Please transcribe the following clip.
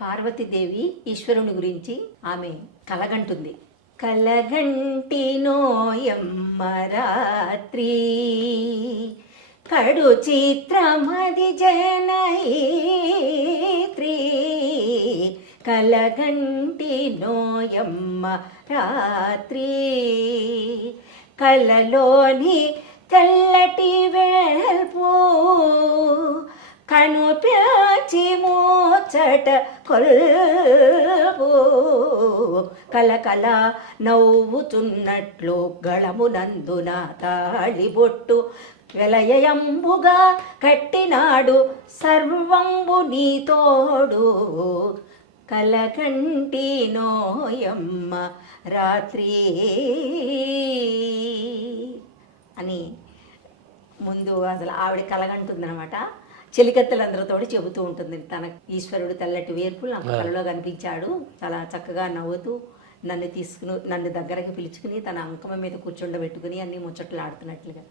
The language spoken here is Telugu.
పార్వతీదేవి ఈశ్వరుని గురించి ఆమె కలగంటుంది. కలగంటి నోయమ్మ రాత్రి కడు చిత్రమది జనయిత్రి. కలగంటి నోయమ్మ రాత్రి కలలోని తెల్లటి వేల్పు కను ప్యాచి మోచట కొల్పు కలకల నవ్వుతున్నట్లు గళమునందున తాళిబొట్టు వెలయంబుగా కట్టినాడు సర్వంబు నీ తోడు. కలకంటి నోయమ్మ రాత్రి అని ముందు అసలు ఆవిడ కలగంటుందనమాట. చెలికత్తెలందరితో చెబుతూ ఉంటుంది, తన ఈశ్వరుడు తెల్లటి వేర్పులు నాకు కలలో కనిపించాడు, చాలా చక్కగా నవ్వుతూ నన్ను దగ్గరకి పిలుచుకుని తన అంకమ మీద కూర్చుండబెట్టుకుని అన్ని ముచ్చట్లు ఆడుతున్నట్లుగా